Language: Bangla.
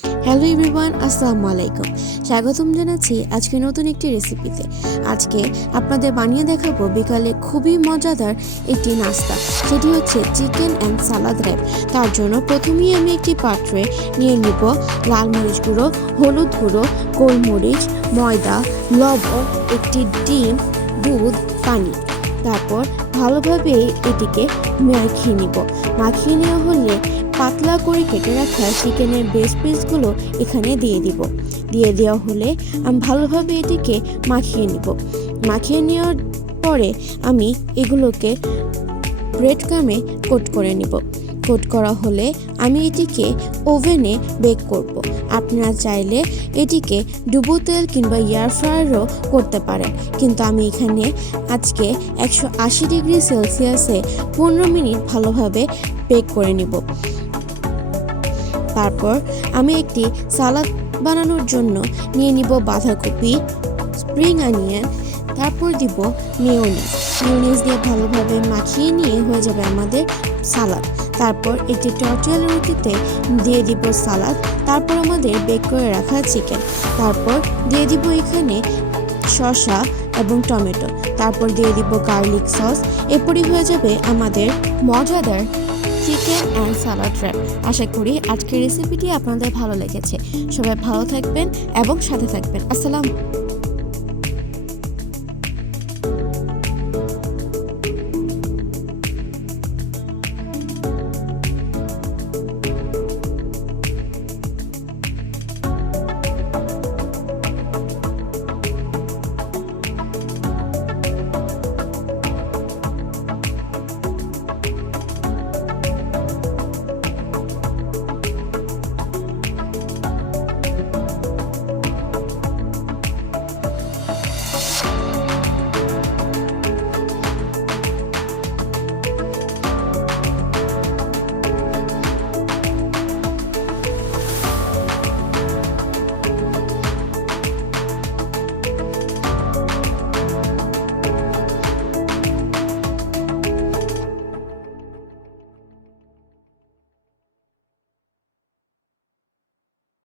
হ্যালো এভরিওয়ান, আসসালামু আলাইকুম। স্বাগতম জানাচ্ছি আজকে নতুন একটি রেসিপিতে। আজকে আপনাদের বানিয়ে দেখাবো বিকালে খুবই মজাদার একটি নাস্তা। সেটি হচ্ছে চিকেন অ্যান্ড সালাদ র্যাপ। তার জন্য প্রথমেই আমি একটি পাত্রে নিয়ে নিব লাল মরিচ গুঁড়ো, হলুদ গুঁড়ো, গোলমরিচ, ময়দা, লবণ, একটি ডিম, দুধ, পানি। তারপর ভালোভাবে এটিকে মাখিয়ে নেওয়া হলে পাতলা করে কেটে রাখা চিকেনের বেস্ট পিসগুলো এখানে দিয়ে দেওয়া হলে আমি ভালোভাবে এটিকে মাখিয়ে নেওয়ার পরে আমি এগুলোকে ব্রেড ক্রামে কোট করা হলে আমি এটিকে ওভেনে বেক করব। আপনারা চাইলে এটিকে ডুবো তেল কিংবা এয়ার ফ্রায়ারও করতে পারেন, কিন্তু আমি এখানে আজকে 180 ডিগ্রি সেলসিয়াসে 15 মিনিট ভালোভাবে বেক করে নিব। তারপর আমি একটি সালাদ বানানোর জন্য নিয়ে নিব বাঁধাকপি, স্প্রিং অনিয়ন, তারপর দিব মেয়োনিজ দিয়ে ভালোভাবে মাখিয়ে নিয়ে হয়ে যাবে আমাদের সালাদ। তারপর একটি টর্টিলা রুটিতে দিয়ে দিব সালাদ, তারপর আমাদের বেক করে রাখা চিকেন, তারপর দিয়ে দিব এখানে শসা এবং টমেটো, তারপর দিয়ে দিব গার্লিক সস। এরপরই হয়ে যাবে আমাদের মজাদার চিকেন অ্যান্ড সালাদ র্যাপ। আশা করি আজকের রেসিপিটি আপনাদের ভালো লেগেছে। সবাই ভালো থাকবেন এবং সাথে থাকবেন। আসসালাম।